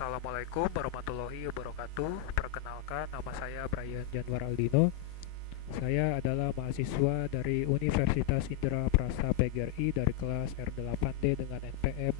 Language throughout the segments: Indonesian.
Assalamualaikum warahmatullahi wabarakatuh. Perkenalkan, nama saya Brian Janwar Aldino. Saya adalah mahasiswa dari Universitas Indra Prasta PGRI dari kelas R8D dengan NPM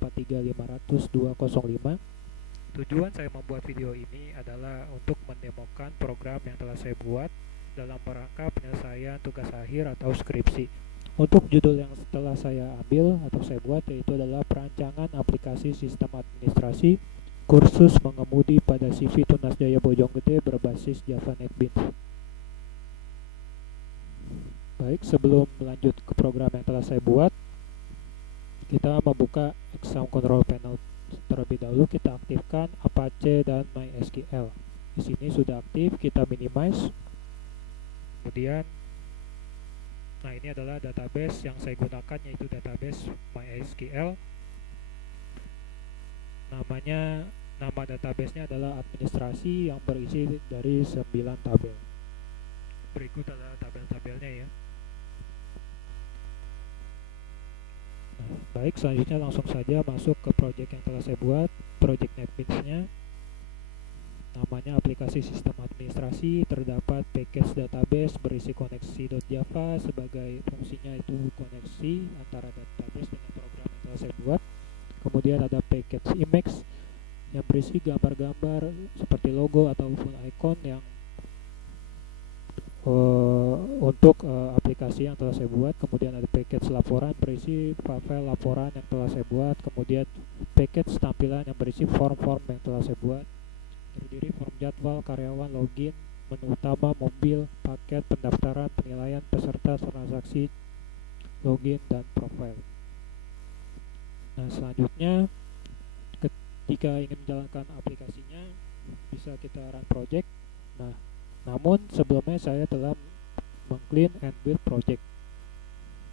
2017-43500-205. Tujuan saya membuat video ini adalah untuk mendemokan program yang telah saya buat dalam rangka penyelesaian tugas akhir atau skripsi. Untuk judul yang setelah saya ambil atau saya buat yaitu adalah perancangan aplikasi sistem administrasi kursus mengemudi pada CV Tunas Jaya Bojonggede berbasis Java NetBeans. Baik, sebelum lanjut ke program yang telah saya buat, kita membuka exam control panel terlebih dahulu. Kita aktifkan Apache dan MySQL. Di sini sudah aktif, kita minimize. Kemudian nah, ini adalah database yang saya gunakan, yaitu database MySQL. Nama databasenya adalah administrasi yang berisi dari 9 tabel. Berikut adalah tabel-tabelnya ya. Nah, baik, selanjutnya langsung saja masuk ke project yang telah saya buat, project NetBeans-nya. Namanya aplikasi sistem administrasi, terdapat package database berisi koneksi.java sebagai fungsinya itu koneksi antara database dengan program yang telah saya buat. Kemudian ada package image yang berisi gambar-gambar seperti logo ataupun icon yang untuk aplikasi yang telah saya buat. Kemudian ada package laporan berisi file laporan yang telah saya buat. Kemudian package tampilan yang berisi form-form yang telah saya buat, terdiri form jadwal, karyawan, login, menu utama, mobil, paket, pendaftaran, penilaian, peserta, transaksi, login, dan profile. Nah, selanjutnya jika ingin menjalankan aplikasinya bisa kita run project. Nah, namun sebelumnya saya telah meng-clean and build project,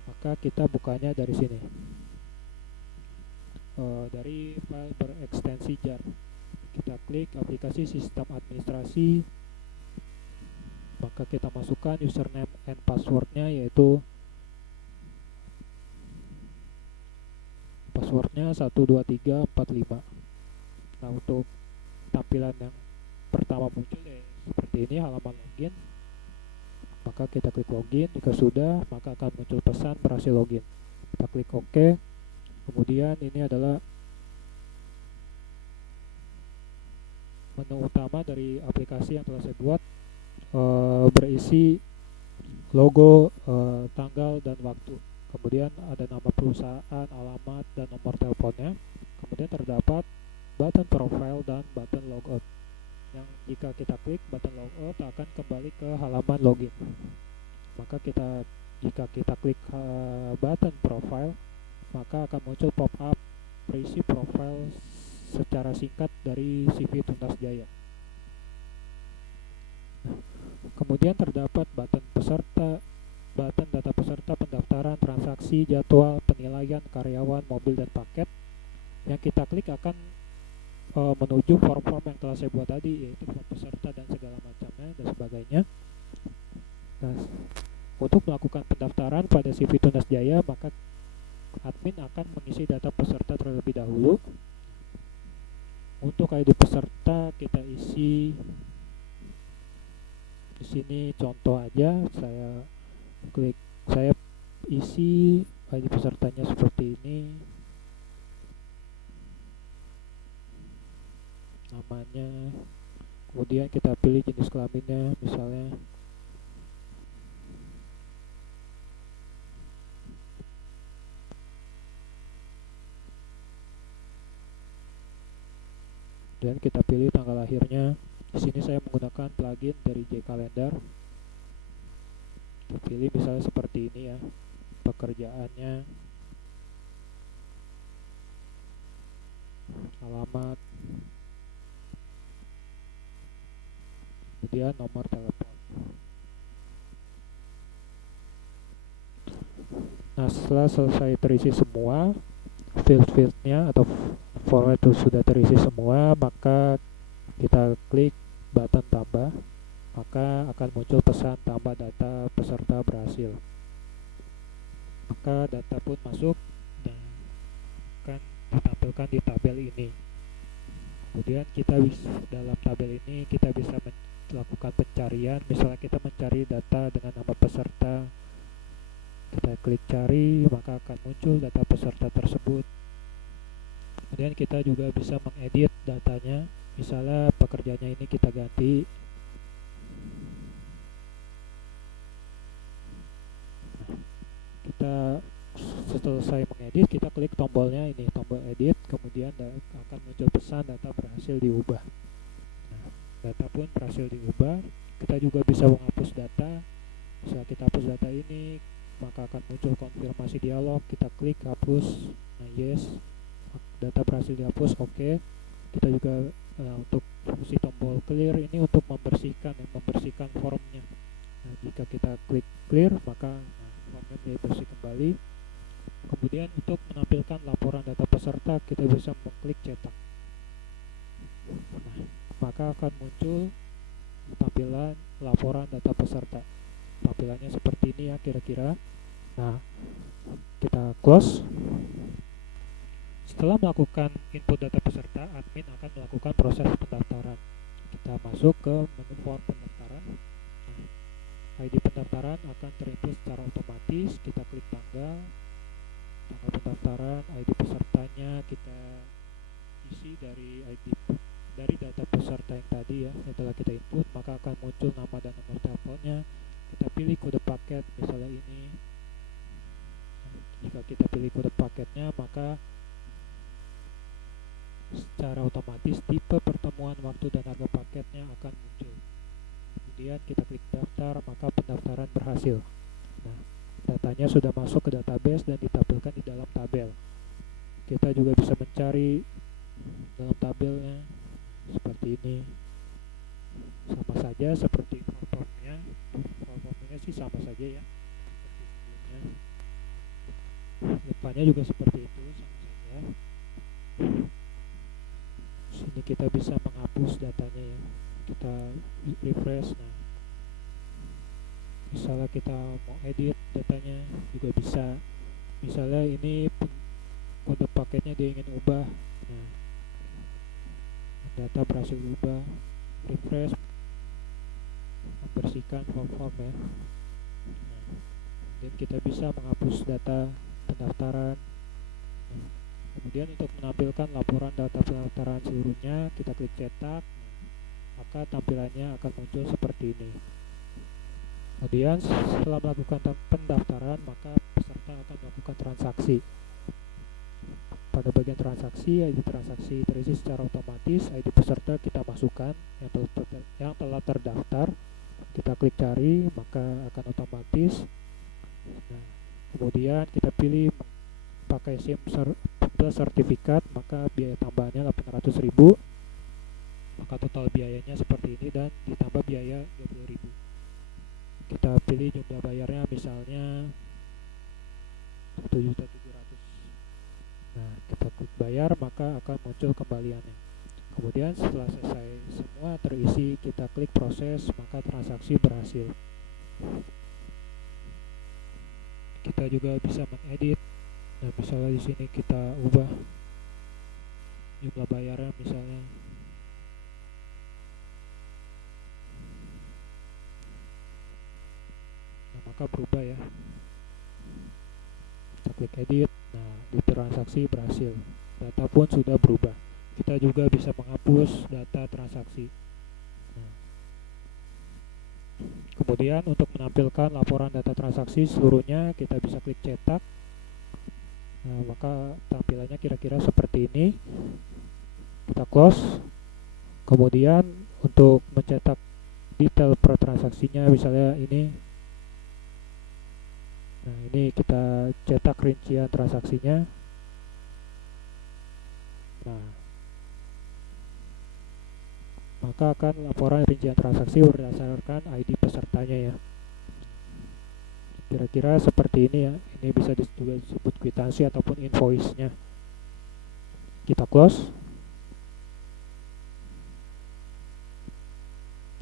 maka kita bukanya dari sini, dari file berekstensi jar. Kita klik aplikasi sistem administrasi, maka kita masukkan username and passwordnya, yaitu passwordnya 12345. Nah, untuk tampilan yang pertama muncul ya seperti ini, halaman login. Maka kita klik login. Jika sudah, maka akan muncul pesan berhasil login. Kita klik OK. Kemudian ini adalah menu utama dari aplikasi yang telah saya buat, berisi logo, tanggal dan waktu. Kemudian ada nama perusahaan, alamat, dan nomor teleponnya. Kemudian terdapat button profile dan button logout, yang jika kita klik button logout akan kembali ke halaman login. Maka jika kita klik button profile, maka akan muncul pop-up berisi profile secara singkat dari CV Tunas Jaya. Kemudian terdapat button peserta, button data peserta, pendaftaran, transaksi, jadwal, penilaian, karyawan, mobil, dan paket. Yang kita klik akan menuju form-form yang telah saya buat tadi, yaitu form peserta dan segala macamnya dan sebagainya. Nah, untuk melakukan pendaftaran pada CV Tunas Jaya, maka admin akan mengisi data peserta terlebih dahulu. Untuk ID peserta kita isi di sini contoh aja, saya isi ID pesertanya seperti ini, namanya, kemudian kita pilih jenis kelaminnya, misalnya dan kita pilih tanggal lahirnya. Di sini saya menggunakan plugin dari JCalendar. Kita pilih misalnya seperti ini ya, pekerjaannya, alamat, kemudian nomor telepon. Nah, setelah selesai terisi semua field-fieldnya atau form itu sudah terisi semua, maka kita klik button tambah, maka akan muncul pesan tambah data peserta berhasil. Maka data pun masuk dan akan ditampilkan di tabel ini. Kemudian dalam tabel ini kita bisa melakukan pencarian. Misalnya kita mencari data dengan nama peserta, kita klik cari, maka akan muncul data peserta tersebut. Kemudian kita juga bisa mengedit datanya. Misalnya pekerjaannya ini kita ganti. Kita selesai mengedit, kita klik tombolnya ini, tombol edit, kemudian akan muncul pesan data berhasil diubah. Nah, data pun berhasil diubah. Kita juga bisa menghapus data. Bisa kita hapus data ini, maka akan muncul konfirmasi dialog. Kita klik hapus, nah yes, data berhasil dihapus, oke. Kita juga untuk fungsi tombol clear ini untuk membersihkan formnya. Nah, jika kita klik clear, maka formnya menjadi bersih kembali. Kemudian untuk menampilkan laporan data peserta, kita bisa mengklik cetak. Nah, maka akan muncul tampilan laporan data peserta. Tampilannya seperti ini ya kira-kira. Nah, kita close. Setelah melakukan input data peserta, admin akan melakukan proses pendaftaran. Kita masuk ke menu form pendaftaran. Nah, ID pendaftaran akan terinput secara otomatis. Kita klik tanggal pendaftaran, ID pesertanya kita isi dari data peserta yang tadi ya, yang telah kita input, maka akan muncul nama dan nomor teleponnya. Kita pilih kode paket, misalnya ini. Jika kita pilih kode paketnya, maka secara otomatis tipe pertemuan, waktu, dan harga paketnya akan muncul. Kemudian kita klik daftar, maka pendaftaran berhasil. Nah, datanya sudah masuk ke database dan ditampilkan di dalam tabel. Kita juga bisa mencari dalam tabelnya seperti ini. Sama saja seperti formnya sih sama saja ya. Depannya juga seperti itu, sama saja. Sini kita bisa menghapus datanya ya. Kita refresh. Nah, misalnya kita mau edit datanya juga bisa. Misalnya ini kode paketnya dia ingin ubah. Nah, data berhasil ubah. Refresh, membersihkan form ya. Nah, dan kita bisa menghapus data pendaftaran. Nah, kemudian untuk menampilkan laporan data pendaftaran seluruhnya, kita klik cetak. Maka tampilannya akan muncul seperti ini. Kemudian setelah melakukan pendaftaran, maka peserta akan melakukan transaksi. Pada bagian transaksi, ID transaksi terisi secara otomatis. ID peserta kita masukkan yang telah terdaftar. Kita klik cari, maka akan otomatis. Nah, kemudian kita pilih pakai SIM plus sertifikat, maka biaya tambahannya 800.000. Maka total biayanya seperti ini dan ditambah biaya 20.000. Kita pilih jumlah bayarnya misalnya 1.700.000. Nah, kita klik bayar, maka akan muncul kembaliannya. Kemudian setelah selesai semua terisi, kita klik proses, maka transaksi berhasil. Kita juga bisa mengedit. Nah, misalnya di sini kita ubah jumlah bayarnya misalnya. Nah, maka berubah ya. Kita klik edit. Nah, di transaksi berhasil. Data pun sudah berubah. Kita juga bisa menghapus data transaksi. Nah, kemudian untuk menampilkan laporan data transaksi seluruhnya, kita bisa klik cetak. Nah, maka tampilannya kira-kira seperti ini. Kita close. Kemudian untuk mencetak detail per transaksinya, misalnya ini. Nah, ini kita cetak rincian transaksinya. Nah, maka akan laporan rincian transaksi berdasarkan ID pesertanya ya. Kira-kira seperti ini ya. Ini bisa juga disebut kwitansi ataupun invoice-nya. Kita close.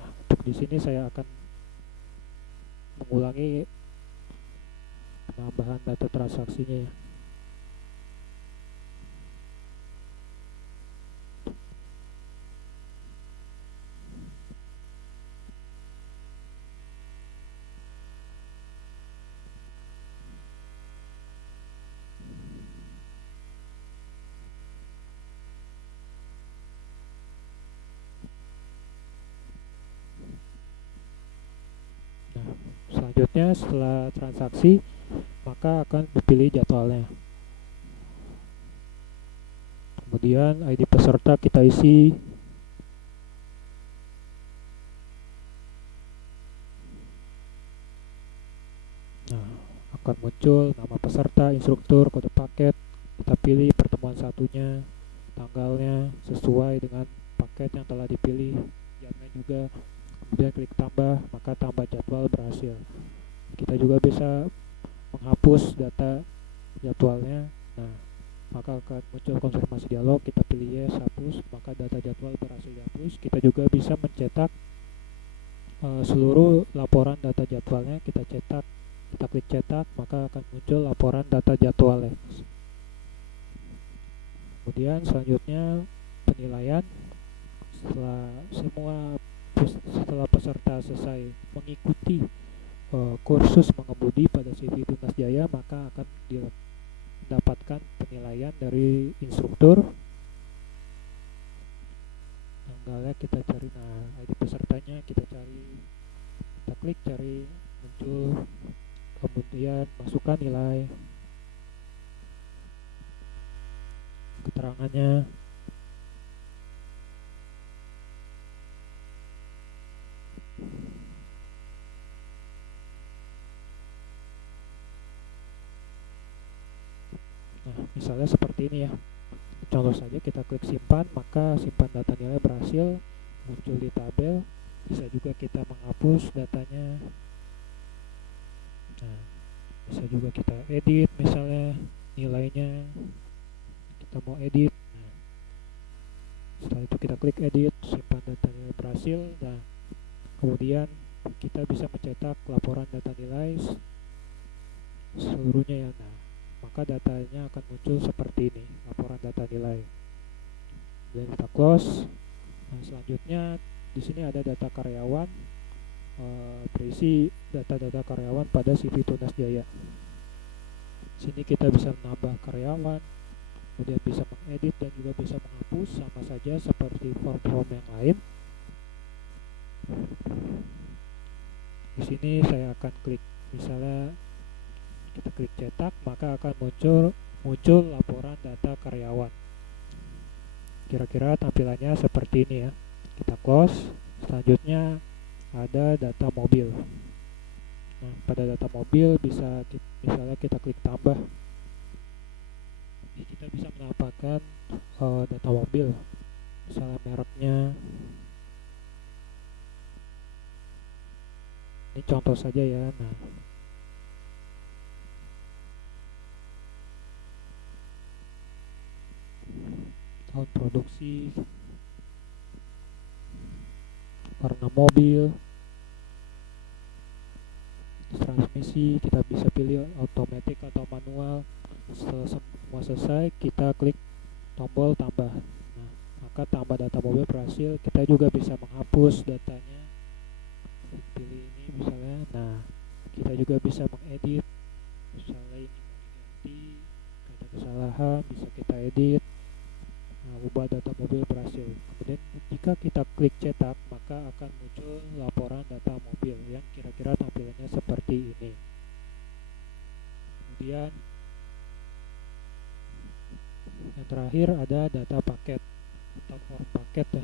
Nah, untuk di sini saya akan mengulangi penambahan data transaksinya ya. Selanjutnya setelah transaksi maka akan dipilih jadwalnya. Kemudian ID peserta kita isi. Nah, akan muncul nama peserta, instruktur, kode paket. Kita pilih pertemuan satunya, tanggalnya sesuai dengan paket yang telah dipilih, jamnya juga. Kemudian klik tambah, maka tambah jadwal berhasil. Kita juga bisa menghapus data jadwalnya. Nah, maka akan muncul konfirmasi dialog. Kita pilih yes, hapus, maka data jadwal berhasil dihapus. Kita juga bisa mencetak seluruh laporan data jadwalnya. Kita cetak, kita klik cetak, maka akan muncul laporan data jadwalnya. Kemudian selanjutnya penilaian. Setelah peserta selesai mengikuti kursus mengemudi pada CV Tunas Jaya, maka akan dapatkan penilaian dari instruktur. Tanggalnya kita cari, nah ID pesertanya kita cari, kita klik cari, muncul. Kemudian masukkan nilai, keterangannya. Nah, misalnya seperti ini ya. Contoh saja, kita klik simpan, maka simpan data nilai berhasil muncul di tabel. Bisa juga kita menghapus datanya. Nah, bisa juga kita edit, misalnya nilainya kita mau edit. Nah, setelah itu kita klik edit, simpan data nilai berhasil. Nah, kemudian kita bisa mencetak laporan data nilai seluruhnya ya. Nah, maka datanya akan muncul seperti ini, laporan data nilai. Dan kita close. Nah, selanjutnya di sini ada data karyawan, berisi data-data karyawan pada CV Tunas Jaya. Sini kita bisa menambah karyawan, kemudian bisa mengedit dan juga bisa menghapus, sama saja seperti form-form yang lain. Di sini saya akan klik, misalnya kita klik cetak, maka akan muncul laporan data karyawan. Kira-kira tampilannya seperti ini ya. Kita close. Selanjutnya ada data mobil. Nah, pada data mobil bisa misalnya kita klik tambah. Kita bisa menambahkan data mobil, misalnya mereknya. Ini contoh saja ya. Nah, tahun produksi, warna mobil, transmisi, kita bisa pilih otomatis atau manual. Setelah semua selesai, kita klik tombol tambah. Nah, maka tambah data mobil berhasil. Kita juga bisa menghapus datanya, pilih ini misalnya. Nah, kita juga bisa mengedit, misalnya ini mau diganti, ada kesalahan, bisa kita edit. Nah, ubah data mobil berhasil. Kemudian jika kita klik cetak, maka akan muncul laporan data mobil yang kira-kira tampilannya seperti ini. Kemudian yang terakhir ada data paket atau form paket ya,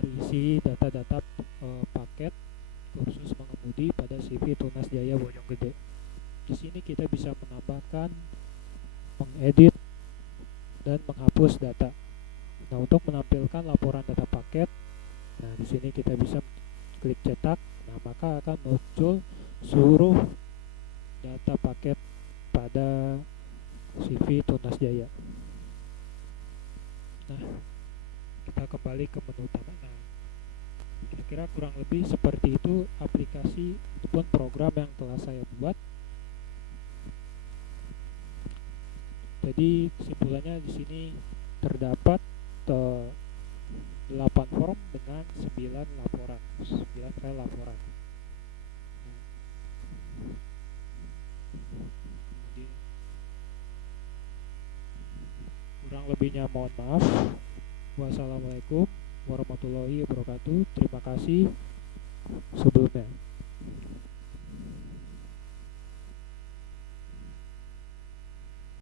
berisi data-data paket kursus mengemudi pada CV Tunas Jaya Bojonggede. Di sini kita bisa menambahkan, mengedit, dan menghapus data. Nah, untuk menampilkan laporan data paket, nah di sini kita bisa klik cetak. Nah, maka akan muncul seluruh data paket pada CV Tunas Jaya. Nah, kita kembali ke menu utama. Nah, kira-kira kurang lebih seperti itu aplikasi ataupun program yang telah saya buat. Jadi kesimpulannya di sini terdapat 8 form dengan 9 laporan, 9 file laporan. Kemudian kurang lebihnya mohon maaf. Wassalamualaikum warahmatullahi wabarakatuh. Terima kasih sebelumnya.